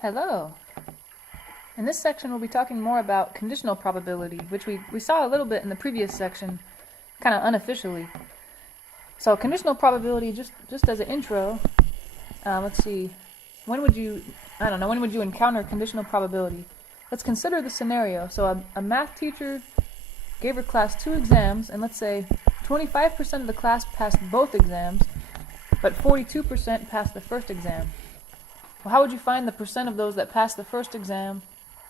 Hello. In this section we'll be talking more about conditional probability, which we saw a little bit in the previous section, kind of unofficially. So conditional probability, just as an intro, let's see, when would you encounter conditional probability? Let's consider the scenario. So a math teacher gave her class 2 exams, and let's say 25% of the class passed both exams, but 42% passed the first exam. Well, how would you find the percent of those that passed the first exam,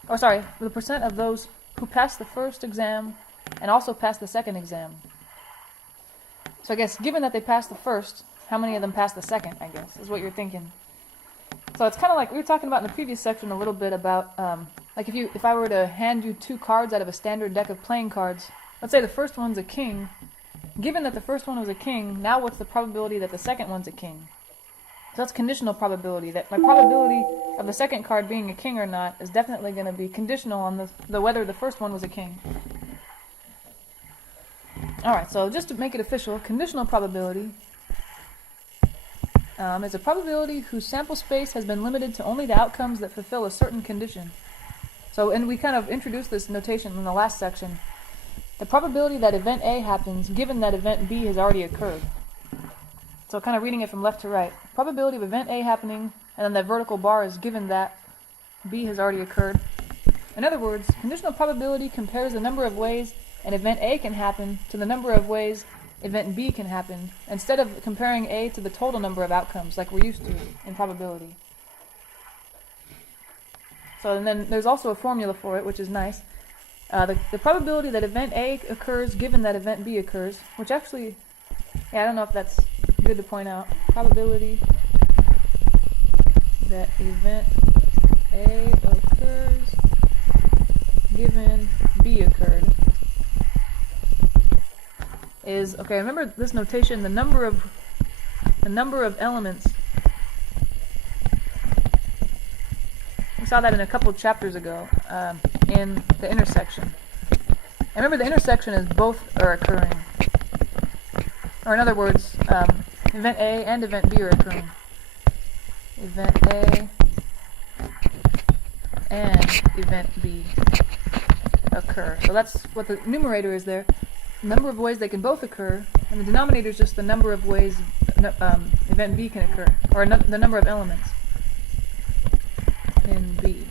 the percent of those who passed the first exam and also passed the second exam? So I guess, given that they passed the first, how many of them passed the second, I guess, is what you're thinking. So it's kind of like we were talking about in the previous section a little bit about, like if I were to hand you 2 cards out of a standard deck of playing cards, let's say the first one's a king. Given that the first one was a king, now what's the probability that the second one's a king? So that's conditional probability, that my probability of the second card being a king or not is definitely going to be conditional on the whether the first one was a king. Alright, so just to make it official, conditional probability is a probability whose sample space has been limited to only the outcomes that fulfill a certain condition. So, and we kind of introduced this notation in the last section. The probability that event A happens given that event B has already occurred. So kind of reading it from left to right. Probability of event A happening, and then that vertical bar is given that B has already occurred. In other words, conditional probability compares the number of ways an event A can happen to the number of ways event B can happen, instead of comparing A to the total number of outcomes like we're used to in probability. So and then there's also a formula for it, which is nice. The probability that event A occurs given that event B occurs, which actually, I don't know if that's good to point out. Probability that event A occurs given B occurred is, okay, remember this notation, the number of elements. We saw that in a couple of chapters ago in the intersection. And remember, the intersection is both are occurring. Or in other words, event A and event B are occurring. Event A and event B occur. So that's what the numerator is there. Number of ways they can both occur, and the denominator is just the number of ways event B can occur, or the number of elements in B.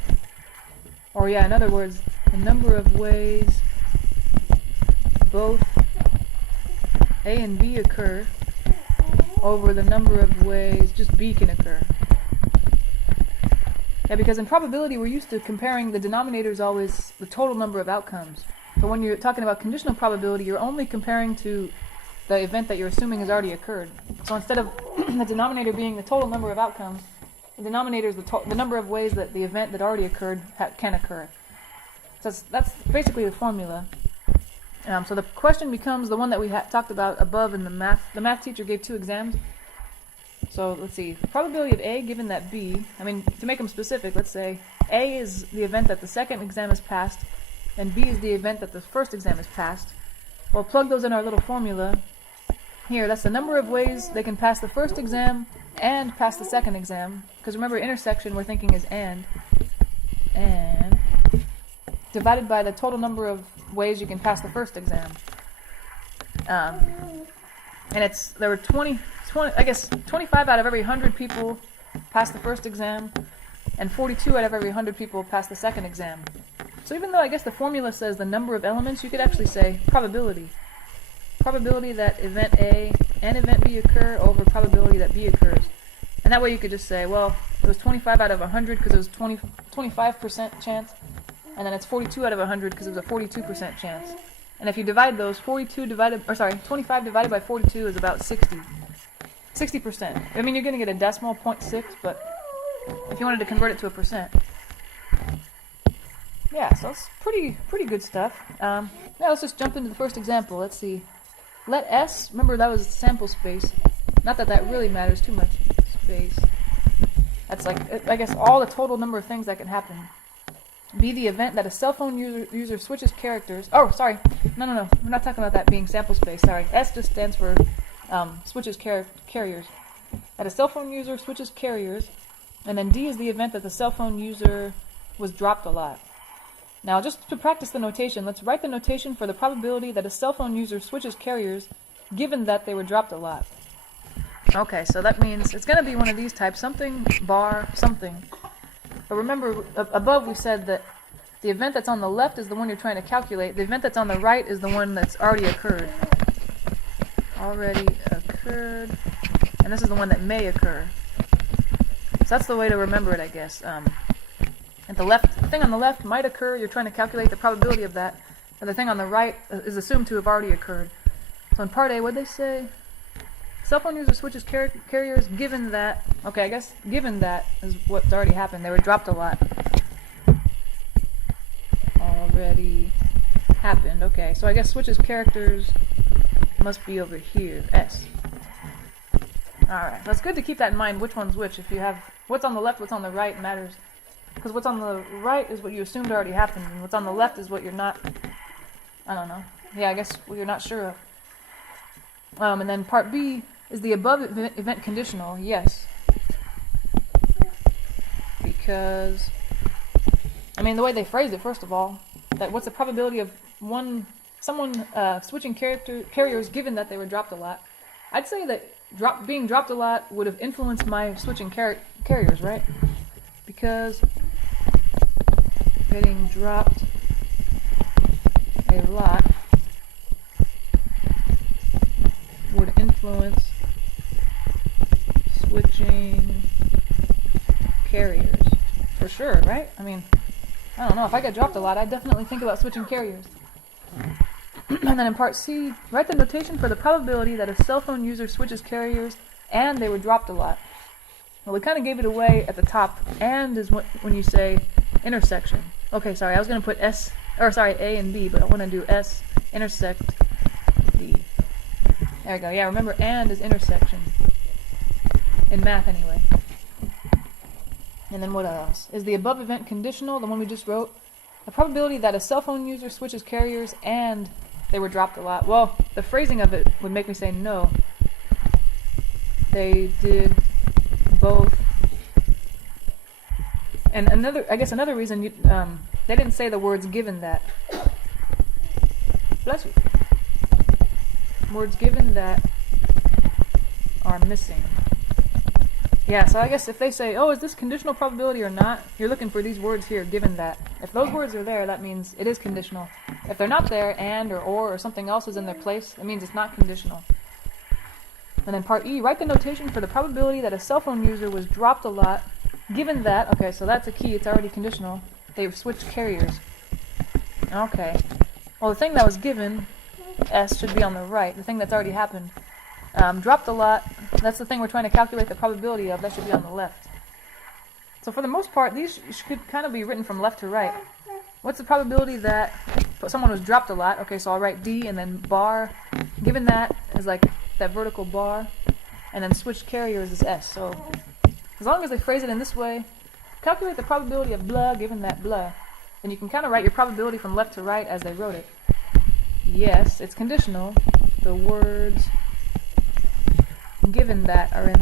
Or in other words, the number of ways both A and B occur over the number of ways just B can occur. Yeah, because in probability we're used to comparing the denominator is always the total number of outcomes. But when you're talking about conditional probability, you're only comparing to the event that you're assuming has already occurred. So instead of the denominator being the total number of outcomes, the denominator is the number of ways that the event that already occurred can occur. So that's basically the formula. So the question becomes the one that we talked about above in the math. The math teacher gave 2 exams. So let's see. Probability of A given that B, to make them specific, let's say A is the event that the second exam is passed, and B is the event that the first exam is passed. We'll plug those in our little formula. Here, that's the number of ways they can pass the first exam and pass the second exam. Because remember, intersection we're thinking is and divided by the total number of ways you can pass the first exam. And there were 25 out of every 100 people passed the first exam, and 42 out of every 100 people passed the second exam. So even though I guess the formula says the number of elements, you could actually say probability. Probability that event A and event B occur over probability that B occurs. And that way you could just say, well, it was 25 out of 100 because it was 25% chance, and then it's 42 out of 100 because it was a 42% chance. And if you divide those, 25 divided by 42 is about 60. 60%. You're going to get a decimal 0.6, but if you wanted to convert it to a percent. Yeah, so it's pretty good stuff. Now let's just jump into the first example. Let's see. Let S, remember that was sample space. Not that really matters too much. Space. That's like, I guess, all the total number of things that can happen. Be the event that a cell phone user switches characters. Oh, sorry. No. We're not talking about that being sample space. Sorry. S just stands for switches carriers. That a cell phone user switches carriers And then D is the event that the cell phone user was dropped a lot. Now, just to practice the notation, let's write the notation for the probability that a cell phone user switches carriers given that they were dropped a lot. Okay, so that means it's going to be one of these types, something, bar, something. But remember, above we said that the event that's on the left is the one you're trying to calculate. The event that's on the right is the one that's already occurred. Already occurred. And this is the one that may occur. So that's the way to remember it, I guess. The thing on the left might occur. You're trying to calculate the probability of that. And the thing on the right is assumed to have already occurred. So in part A, what did they say? Cell phone user switches carriers given that. Okay, I guess given that is what's already happened. They were dropped a lot. Already happened. Okay, so I guess switches characters must be over here. S. Alright, so it's good to keep that in mind, which one's which. If you have what's on the left, what's on the right matters. Because what's on the right is what you assumed already happened, and what's on the left is what you're not, I don't know. Yeah, I guess what you're not sure of. And then part B is the above event conditional. Yes. Because, I mean, the way they phrase it, first of all, that what's the probability of someone switching carriers given that they were dropped a lot? I'd say that being dropped a lot would have influenced my switching carriers, right? Because getting dropped a lot would influence switching carriers. For sure, right? I mean, I don't know. If I get dropped a lot, I'd definitely think about switching carriers. And then in part C, write the notation for the probability that a cell phone user switches carriers and they were dropped a lot. Well, we kind of gave it away at the top. And is when you say intersection. Okay, sorry, I was going to put A and B, but I want to do S intersect D. There we go. Yeah, remember and is intersection. In math, anyway. And then what else? Is the above event conditional, the one we just wrote? The probability that a cell phone user switches carriers and they were dropped a lot. Well, the phrasing of it would make me say no. They did both. And another reason they didn't say the words given that. Bless you. Words given that are missing. Yeah, so I guess if they say, oh, is this conditional probability or not? You're looking for these words here, given that. If those words are there, that means it is conditional. If they're not there, and or something else is in their place, it means it's not conditional. And then part E, write the notation for the probability that a cell phone user was dropped a lot, given that, okay, so that's a key, it's already conditional, they've switched carriers. Okay. Well, the thing that was given, S, should be on the right, the thing that's already happened. Dropped a lot, that's the thing we're trying to calculate the probability of, that should be on the left. So for the most part, these should kind of be written from left to right. What's the probability that someone was dropped a lot? Okay, so I'll write D and then bar. Given that is like that vertical bar, and then switched carriers is S. So as long as they phrase it in this way, calculate the probability of blah given that blah, then you can kind of write your probability from left to right as they wrote it. Yes, it's conditional. The words given that are in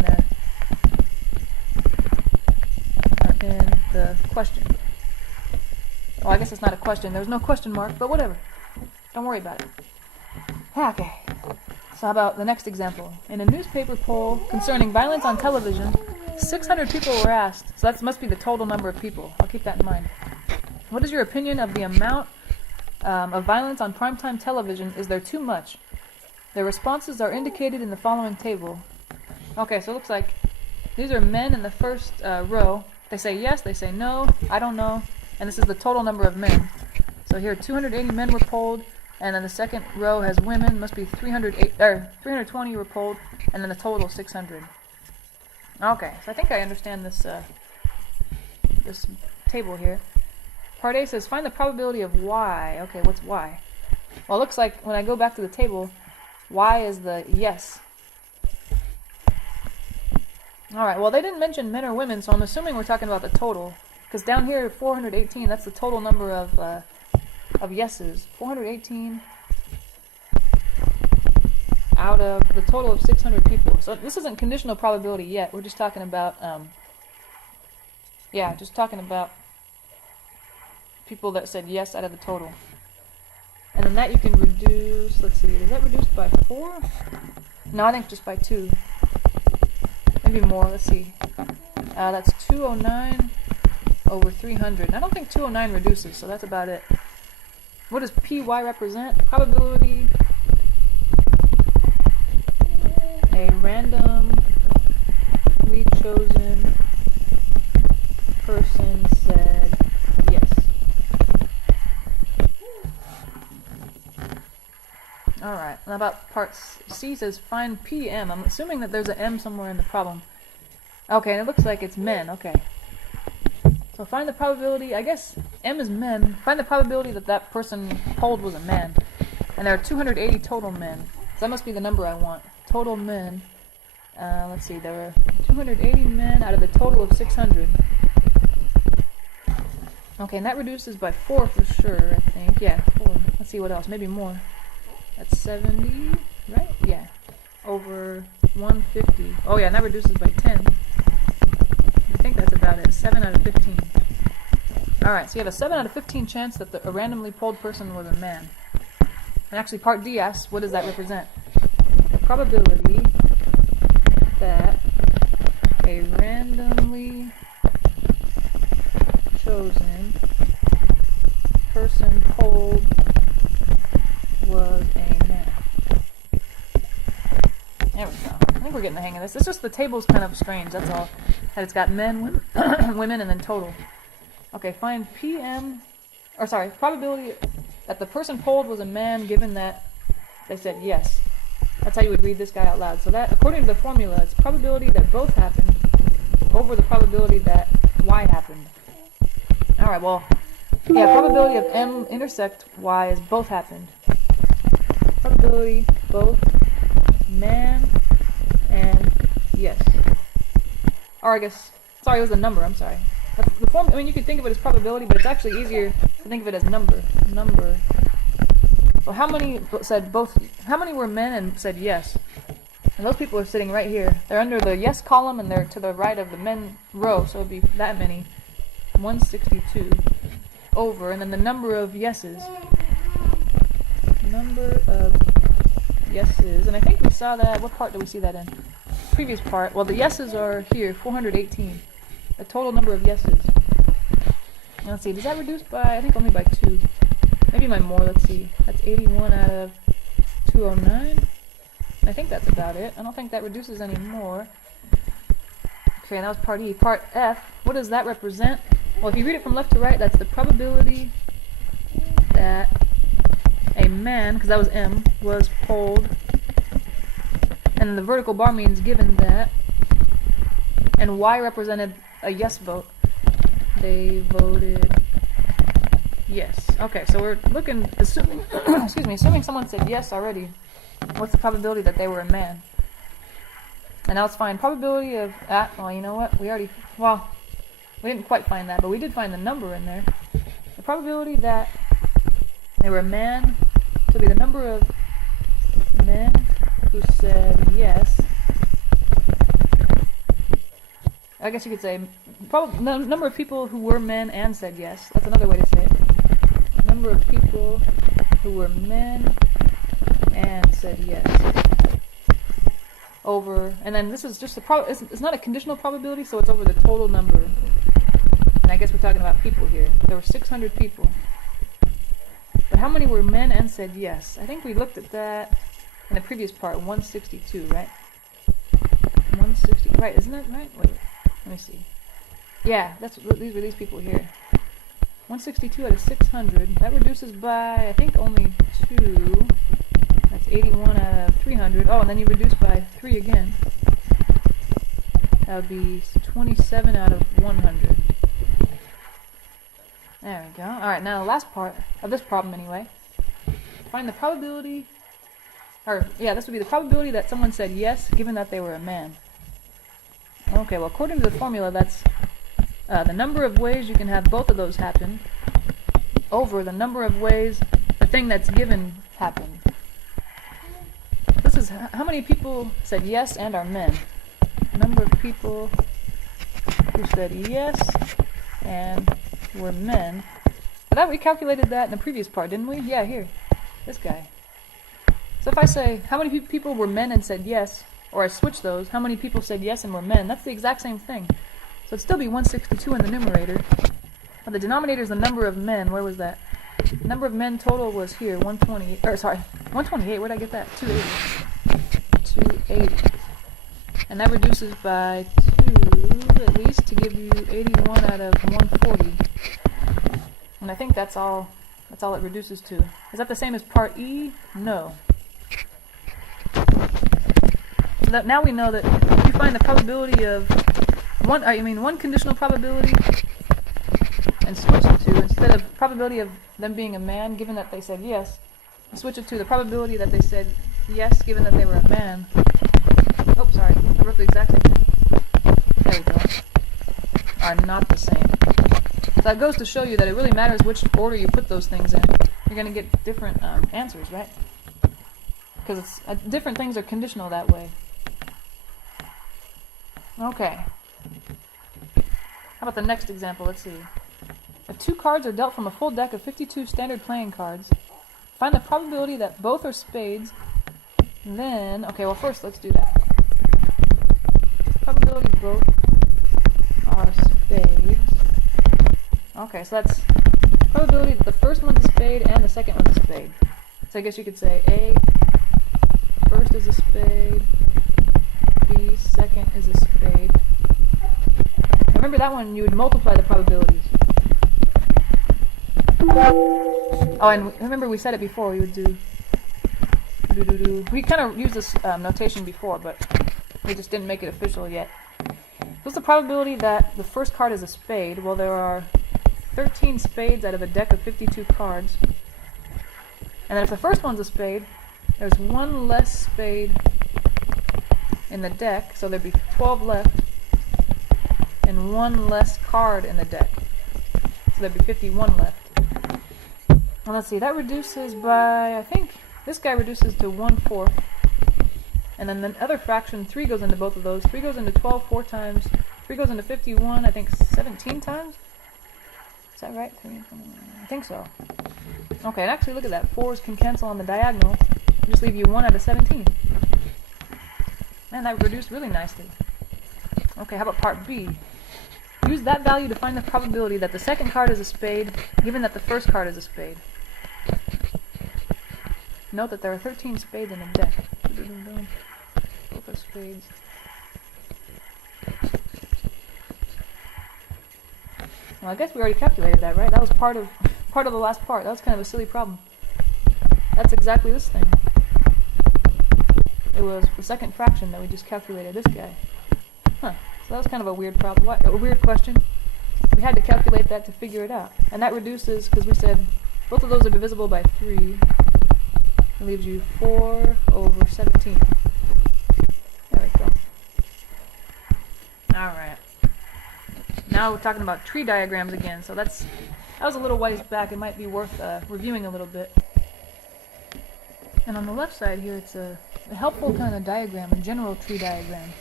the question. Well, I guess it's not a question. There's no question mark, but whatever. Don't worry about it. Okay. So how about the next example? In a newspaper poll concerning violence on television, 600 people were asked. So that must be the total number of people. I'll keep that in mind. What is your opinion of the amount of violence on primetime television? Is there too much? Their responses are indicated in the following table. Okay, so it looks like these are men in the first row. They say yes, they say no, I don't know, and this is the total number of men. So here 280 men were polled, and then the second row has women, must be 320 were polled, and then the total 600. Okay, so I think I understand this this table here. Part A says find the probability of Y. Okay, what's Y? Well, it looks like when I go back to the table, Y is the yes. Alright, well they didn't mention men or women, so I'm assuming we're talking about the total. Because down here, 418, that's the total number of yeses. 418 out of the total of 600 people. So this isn't conditional probability yet, we're just talking about Yeah, just talking about people that said yes out of the total. And then that you can reduce, let's see, is that reduced by 4? No, I think just by 2. Maybe more, let's see. That's 209 over 300. And I don't think 209 reduces, so that's about it. What does PY represent? Probability a randomly chosen person said yes. Alright, now about part C says find PM. I'm assuming that there's an M somewhere in the problem. Okay, and it looks like it's men, okay. So find the probability, I guess M is men. Find the probability that that person polled was a man. And there are 280 total men. So that must be the number I want. Total men. Let's see, there were 280 men out of the total of 600. Okay, and that reduces by 4 for sure, I think. Yeah, 4. Let's see what else. Maybe more. That's 70, right? Yeah. Over 150. Oh yeah, and that reduces by 10. I think that's about it. 7 out of 15. Alright, so you have a 7 out of 15 chance that a randomly polled person was a man. And actually part D asks, what does that represent? The probability that a randomly chosen person polled was a man. There we go. I think we're getting the hang of this. It's just the table's kind of strange, that's all. That it's got men, women, and then total. Okay, find probability that the person polled was a man given that they said yes. That's how you would read this guy out loud. So that, according to the formula, it's probability that both happened over the probability that Y happened. Alright, well, yeah, probability of M intersect Y is both happened. Probability both man and yes. Or I guess, sorry, it was a number, I'm sorry. The form, I mean, you could think of it as probability, but it's actually easier to think of it as number. Number. So how many said both, how many were men and said yes? And those people are sitting right here. They're under the yes column and they're to the right of the men row, so it would be that many. 162 over, and then the number of yeses. Number of yeses, and I think we saw that, what part did we see that in? Previous part. Well, the yeses are here, 418. The total number of yeses. Now, let's see, does that reduce by, I think only by 2. Maybe by more, let's see. That's 81 out of 209. I think that's about it. I don't think that reduces any more. Okay, that was part E. Part F, what does that represent? Well, if you read it from left to right, that's the probability that a man, because that was M, was polled. And the vertical bar means given that. And Y represented a yes vote. They voted yes. Okay, so we're looking, assuming, assuming someone said yes already. What's the probability that they were a man? And now let's find probability of that. Well, you know what? We didn't quite find that, but we did find the number in there. The probability that they were a man, so be the number of men who said yes. I guess you could say the number of people who were men and said yes. That's another way to say it. Number of people who were men and said yes. Over, and then this is just it's not a conditional probability, so it's over the total number. And I guess we're talking about people here. There were 600 people. But how many were men and said yes? I think we looked at that in the previous part, 162, right? 160, right, isn't that right? Wait, let me see. Yeah, these were these people here. 162 out of 600. That reduces by, I think, only 2. That's 81 out of 300. Oh, and then you reduce by 3 again. That would be 27 out of 100. There we go. Alright, now the last part of this problem anyway. Find the probability, this would be the probability that someone said yes, given that they were a man. Okay, well, according to the formula, that's the number of ways you can have both of those happen over the number of ways the thing that's given happened. This is how many people said yes and are men. Number of people who said yes and were men. But that we calculated that in the previous part, didn't we? Yeah, here. This guy. So if I say, how many people were men and said yes, or I switch those, how many people said yes and were men, that's the exact same thing. So it'd still be 162 in the numerator. But the denominator is the number of men. Where was that? The number of men total was here, 128. Or sorry, 128. Where'd I get that? 280. 280. And that reduces by 2 at least to give you 81 out of 140. And I think that's all it reduces to. Is that the same as part E? No. So that now we know that if you find the probability of one conditional probability and switch it to, instead of probability of them being a man given that they said yes, switch it to the probability that they said yes given that they were a man. Oh, sorry, I wrote the exact same thing. There we go. Are not the same. So that goes to show you that it really matters which order you put those things in. You're going to get different answers, right? Because different things are conditional that way. Okay. How about the next example? Let's see. If 2 cards are dealt from a full deck of 52 standard playing cards, find the probability that both are spades, then... Okay, well first let's do that. Probability both are spades. Okay, so that's probability that the first one's a spade and the second one's a spade. So I guess you could say A first is a spade, B second is a spade. Remember that one, you would multiply the probabilities. Oh, and remember we said it before, we would do... We kind of used this notation before, but we just didn't make it official yet. What's the probability that the first card is a spade? Well, there are 13 spades out of a deck of 52 cards. And then if the first one's a spade, there's 1 less spade in the deck, so there'd be 12 left, and 1 less card in the deck. So there'd be 51 left. Well, let's see, that reduces by, I think, this guy reduces to 1/4. And then the other fraction, 3 goes into both of those. 3 goes into 12 4 times. 3 goes into 51, I think 17 times? Is that right? I think so. Okay, and actually look at that. 4s can cancel on the diagonal. Just leave you 1 out of 17. Man, that reduced really nicely. Okay, how about part B? Use that value to find the probability that the second card is a spade, given that the first card is a spade. Note that there are 13 spades in a deck. Both are spades. Well, I guess we already calculated that, right? That was part of the last part. That was kind of a silly problem. That's exactly this thing. It was the second fraction that we just calculated. This guy. Huh. So that was kind of a weird problem. A weird question. We had to calculate that to figure it out. And that reduces, because we said both of those are divisible by 3. It leaves you 4 over 17. There we go. Alright. Now we're talking about tree diagrams again. So that was a little ways back. It might be worth reviewing a little bit. And on the left side here, it's a helpful kind of diagram, a general tree diagram.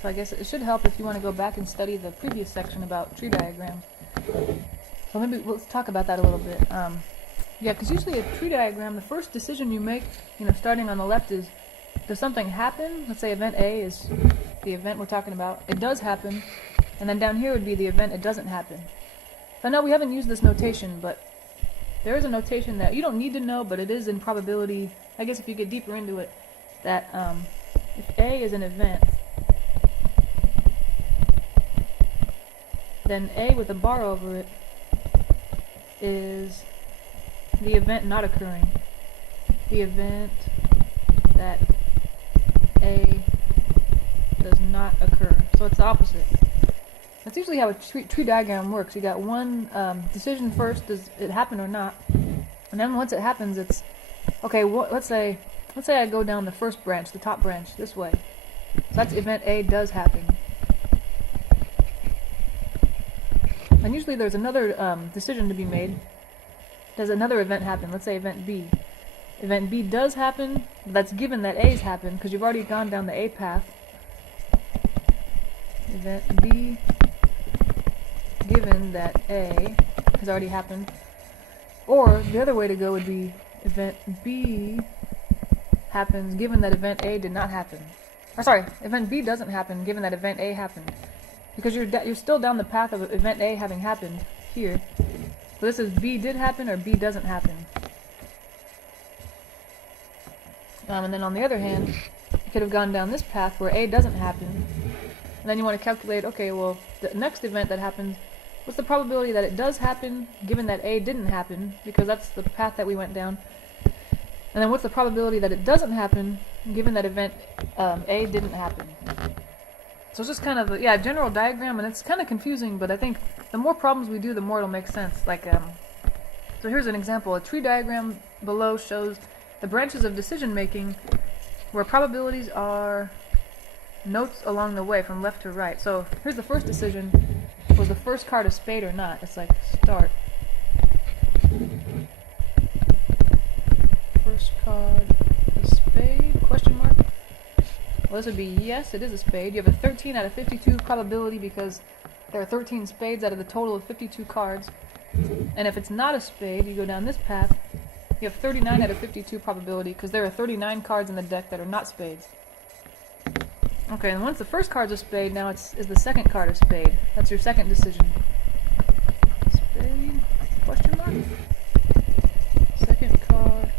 So I guess it should help if you want to go back and study the previous section about tree diagrams. So maybe let's talk about that a little bit. Yeah, because usually a tree diagram, the first decision you make, starting on the left is, does something happen? Let's say event A is the event we're talking about. It does happen. And then down here would be the event it doesn't happen. So I know we haven't used this notation, but there is a notation that you don't need to know, but it is in probability. I guess if you get deeper into it, that if A is an event, then A with a bar over it is the event not occurring. The event that A does not occur. So it's the opposite. That's usually how a tree diagram works. You got one decision first, does it happen or not? And then once it happens, it's, okay, let's say I go down the first branch, the top branch, this way. So that's event A does happen. And usually there's another decision to be made. Does another event happen? Let's say event B. Event B does happen, but that's given that A's happened, because you've already gone down the A path. Event B given that A has already happened. Or the other way to go would be event B happens given that event A did not happen. Or sorry, event B doesn't happen given that event A happened. Because you're still down the path of event A having happened here. So this is B did happen or B doesn't happen. And then on the other hand, you could have gone down this path where A doesn't happen. And then you want to calculate, okay, well, the next event that happens, what's the probability that it does happen given that A didn't happen? Because that's the path that we went down. And then what's the probability that it doesn't happen given that event A didn't happen? So it's just kind of a general diagram, and it's kind of confusing, but I think the more problems we do, the more it'll make sense. Like, so here's an example. A tree diagram below shows the branches of decision making where probabilities are notes along the way from left to right. So here's the first decision. Was the first card a spade or not? It's like start. First card a spade? Question mark? Well, this would be yes, it is a spade. You have a 13 out of 52 probability because there are 13 spades out of the total of 52 cards. And if it's not a spade, you go down this path, you have 39 out of 52 probability because there are 39 cards in the deck that are not spades. Okay, and once the first card's a spade, now is the second card a spade. That's your second decision. Spade? Question mark? Second card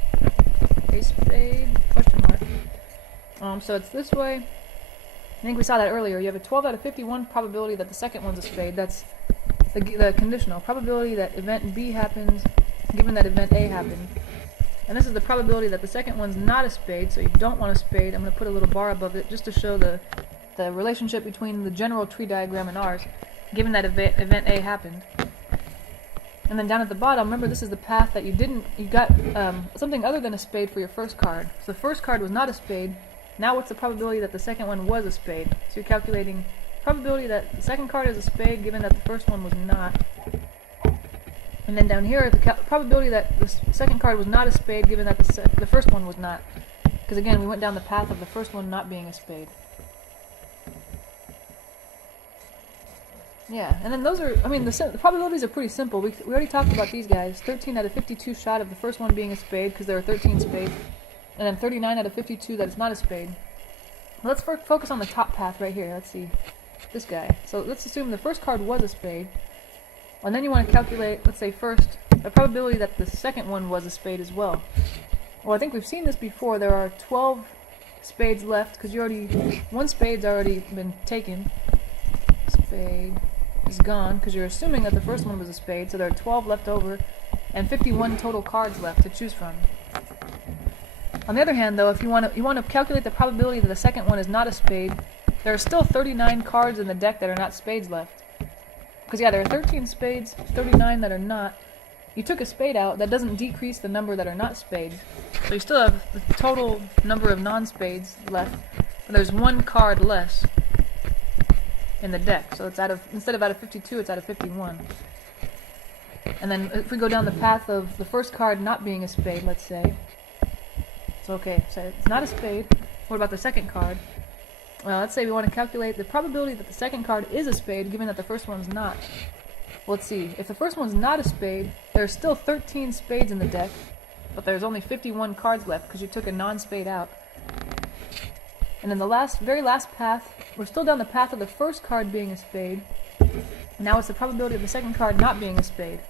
a spade? Question mark. So it's this way. I think we saw that earlier. You have a 12 out of 51 probability that the second one's a spade. That's the conditional. Probability that event B happens given that event A happened. And this is the probability that the second one's not a spade, so you don't want a spade. I'm going to put a little bar above it just to show the relationship between the general tree diagram and ours, given that event A happened. And then down at the bottom, remember this is the path that you got something other than a spade for your first card. So the first card was not a spade. Now what's the probability that the second one was a spade? So you're calculating probability that the second card is a spade given that the first one was not. And then down here, the probability that the second card was not a spade given that the first one was not. Because again, we went down the path of the first one not being a spade. Yeah, and then those are, the probabilities are pretty simple. We already talked about these guys. 13 out of 52 shot of the first one being a spade because there are 13 spades. And then 39 out of 52 that it's not a spade. Let's focus on the top path right here. Let's see. This guy. So let's assume the first card was a spade. And then you want to calculate, let's say first, the probability that the second one was a spade as well. Well, I think we've seen this before. There are 12 spades left because one spade's already been taken. Spade is gone because you're assuming that the first one was a spade, so there are 12 left over and 51 total cards left to choose from. On the other hand, though, if you want to calculate the probability that the second one is not a spade, there are still 39 cards in the deck that are not spades left. Because there are 13 spades, 39 that are not. You took a spade out, that doesn't decrease the number that are not spades. So you still have the total number of non-spades left, but there's one card less in the deck. So it's instead of out of 52, it's out of 51. And then if we go down the path of the first card not being a spade, let's say. So okay, so it's not a spade. What about the second card? Well, let's say we want to calculate the probability that the second card is a spade, given that the first one's not. Well, let's see. If the first one's not a spade, there are still 13 spades in the deck, but there's only 51 cards left because you took a non-spade out. And then the very last path, we're still down the path of the first card being a spade. Now it's the probability of the second card not being a spade.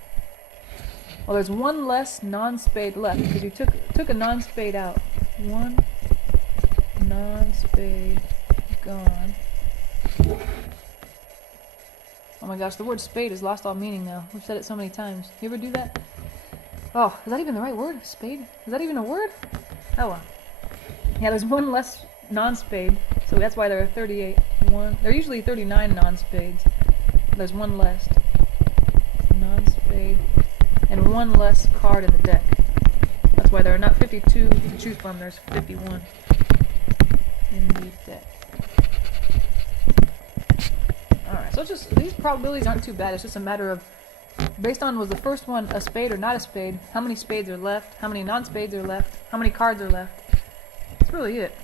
Well, there's one less non-spade left because you took a non-spade out. One non-spade gone. Oh my gosh, the word spade has lost all meaning now. We've said it so many times. You ever do that? Oh, is that even the right word? Spade? Is that even a word? Oh well. Yeah, there's one less non-spade, so that's why there are 38. There are usually 39 non-spades. There's one less non-spade and one less card in the deck. That's why there are not 52 to choose from. There's 51 in the deck. Alright, so it's just, these probabilities aren't too bad. It's just a matter of, based on was the first one a spade or not a spade, how many spades are left, how many non-spades are left, how many cards are left. That's really it.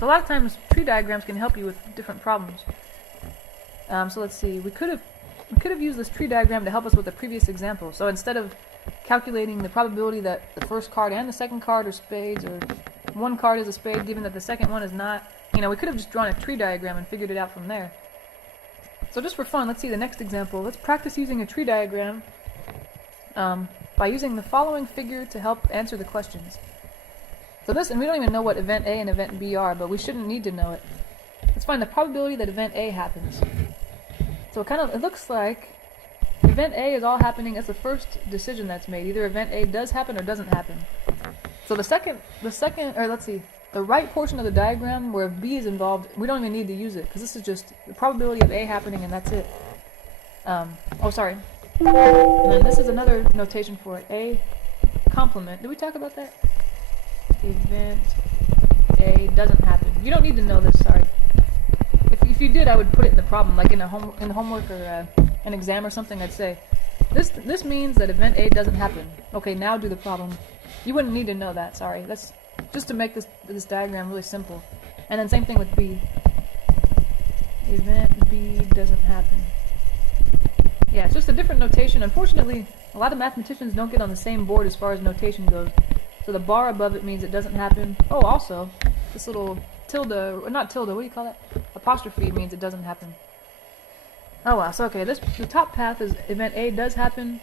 So a lot of times tree diagrams can help you with different problems. So let's see, we could have we could have used this tree diagram to help us with the previous example. So instead of calculating the probability that the first card and the second card are spades, or one card is a spade given that the second one is not, we could have just drawn a tree diagram and figured it out from there. So just for fun, let's see the next example. Let's practice using a tree diagram by using the following figure to help answer the questions. So this, and we don't even know what event A and event B are, but we shouldn't need to know it. Let's find the probability that event A happens. So it looks like event A is all happening as the first decision that's made. Either event A does happen or doesn't happen. So the right portion of the diagram where B is involved, we don't even need to use it, because this is just the probability of A happening and that's it. And then this is another notation for it. A complement. Did we talk about that? Event A doesn't happen. You don't need to know this, sorry. If you did, I would put it in the problem, like in homework or an exam or something. I'd say, this means that event A doesn't happen. Okay, now do the problem. You wouldn't need to know that, sorry. That's just to make this diagram really simple. And then same thing with B. Event B doesn't happen. Yeah, it's just a different notation. Unfortunately, a lot of mathematicians don't get on the same board as far as notation goes. So the bar above it means it doesn't happen. Oh, also, this little tilde, or not tilde, what do you call that? Apostrophe means it doesn't happen. Oh wow, so okay, the top path is event A does happen,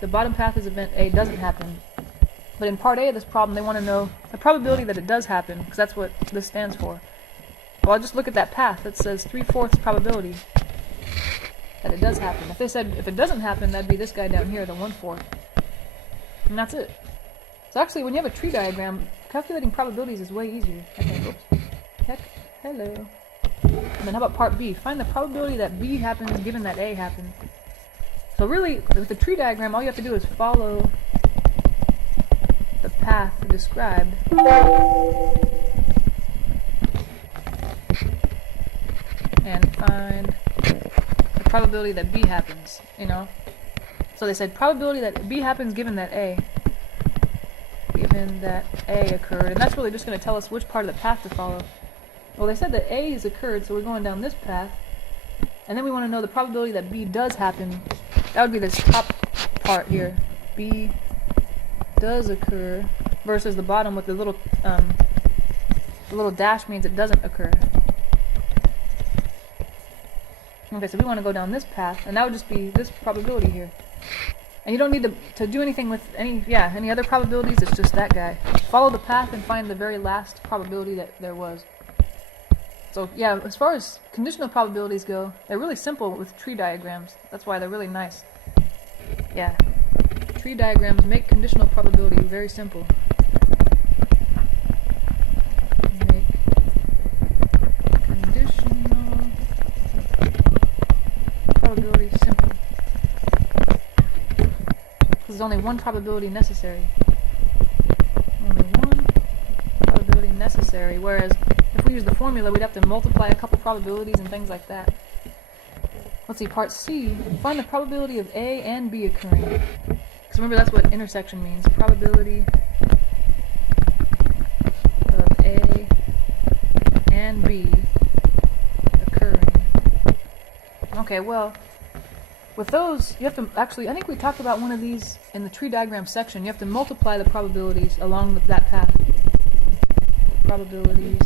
the bottom path is event A doesn't happen. But in part A of this problem, they want to know the probability that it does happen, because that's what this stands for. Well, I'll just look at that path that says 3/4 probability that it does happen. If they said if it doesn't happen, that'd be this guy down here, the 1/4. And that's it. So actually, when you have a tree diagram, calculating probabilities is way easier. Okay, oops. Heck, hello. And then how about part B? Find the probability that B happens given that A happened. So really, with the tree diagram, all you have to do is follow the path described. And find the probability that B happens, So they said probability that B happens given that A. Given that A occurred. And that's really just going to tell us which part of the path to follow. Well, they said that A has occurred, so we're going down this path. And then we want to know the probability that B does happen. That would be this top part here. B does occur versus the bottom with the little dash means it doesn't occur. Okay, so we want to go down this path, and that would just be this probability here. And you don't need to do anything with any other probabilities, it's just that guy. Follow the path and find the very last probability that there was. So yeah, as far as conditional probabilities go, they're really simple with tree diagrams. That's why they're really nice. Yeah. Tree diagrams make conditional probability very simple. Make conditional probability simple. There's only one probability necessary. Only one probability necessary, whereas if we use the formula, we'd have to multiply a couple probabilities and things like that. Let's see, part C, find the probability of A and B occurring. Because remember, that's what intersection means. Probability of A and B occurring. Okay, well, with those, you have to actually, I think we talked about one of these in the tree diagram section. You have to multiply the probabilities along that path. Probabilities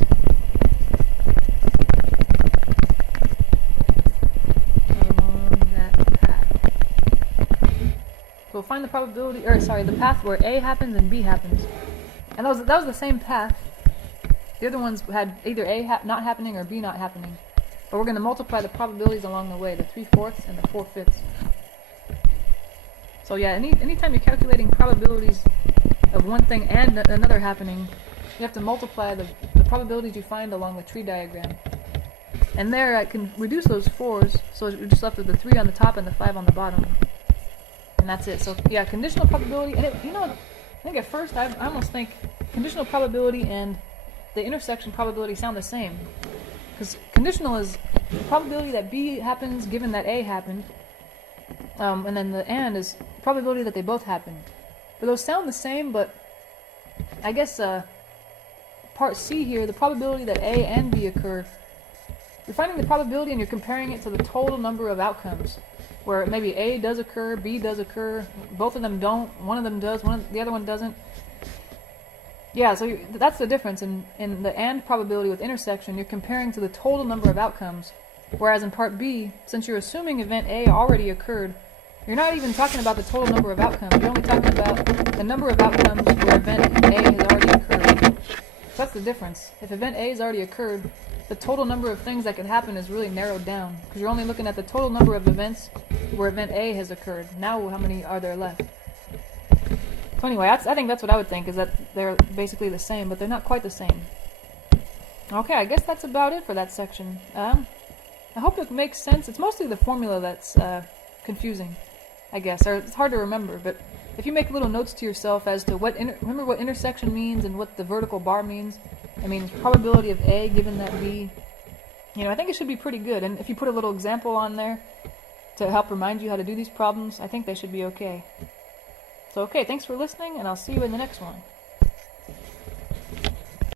along that path. So we'll find the probability, the path where A happens and B happens. And that was the same path. The other ones had either A not happening or B not happening. But we're going to multiply the probabilities along the way, the 3/4 and the 4/5. So yeah, anytime you're calculating probabilities of one thing and another happening, you have to multiply the probabilities you find along the tree diagram. And there I can reduce those 4s, so we're just left with the 3 on the top and the 5 on the bottom. And that's it. So yeah, conditional probability, and I think at first I almost think conditional probability and the intersection probability sound the same. Because conditional is the probability that B happens given that A happened, and then the and is probability that they both happened. But those sound the same, but I guess part C here, the probability that A and B occur, you're finding the probability and you're comparing it to the total number of outcomes. where maybe A does occur, B does occur, both of them don't, one of them does, the other one doesn't. Yeah, so that's the difference. In the AND probability with intersection, you're comparing to the total number of outcomes, whereas in part B, since you're assuming event A already occurred, you're not even talking about the total number of outcomes. You're only talking about the number of outcomes where event A has already occurred. So that's the difference. If event A has already occurred, the total number of things that could happen is really narrowed down, because you're only looking at the total number of events where event A has occurred. Now how many are there left? So anyway, I think that's what I would think, is that they're basically the same, but they're not quite the same. Okay, I guess that's about it for that section. I hope it makes sense. It's mostly the formula that's confusing, I guess, or it's hard to remember, but if you make little notes to yourself as to remember what intersection means and what the vertical bar means. I mean, probability of A given that B. I think it should be pretty good. And if you put a little example on there to help remind you how to do these problems, I think they should be okay. So, okay, thanks for listening, and I'll see you in the next one.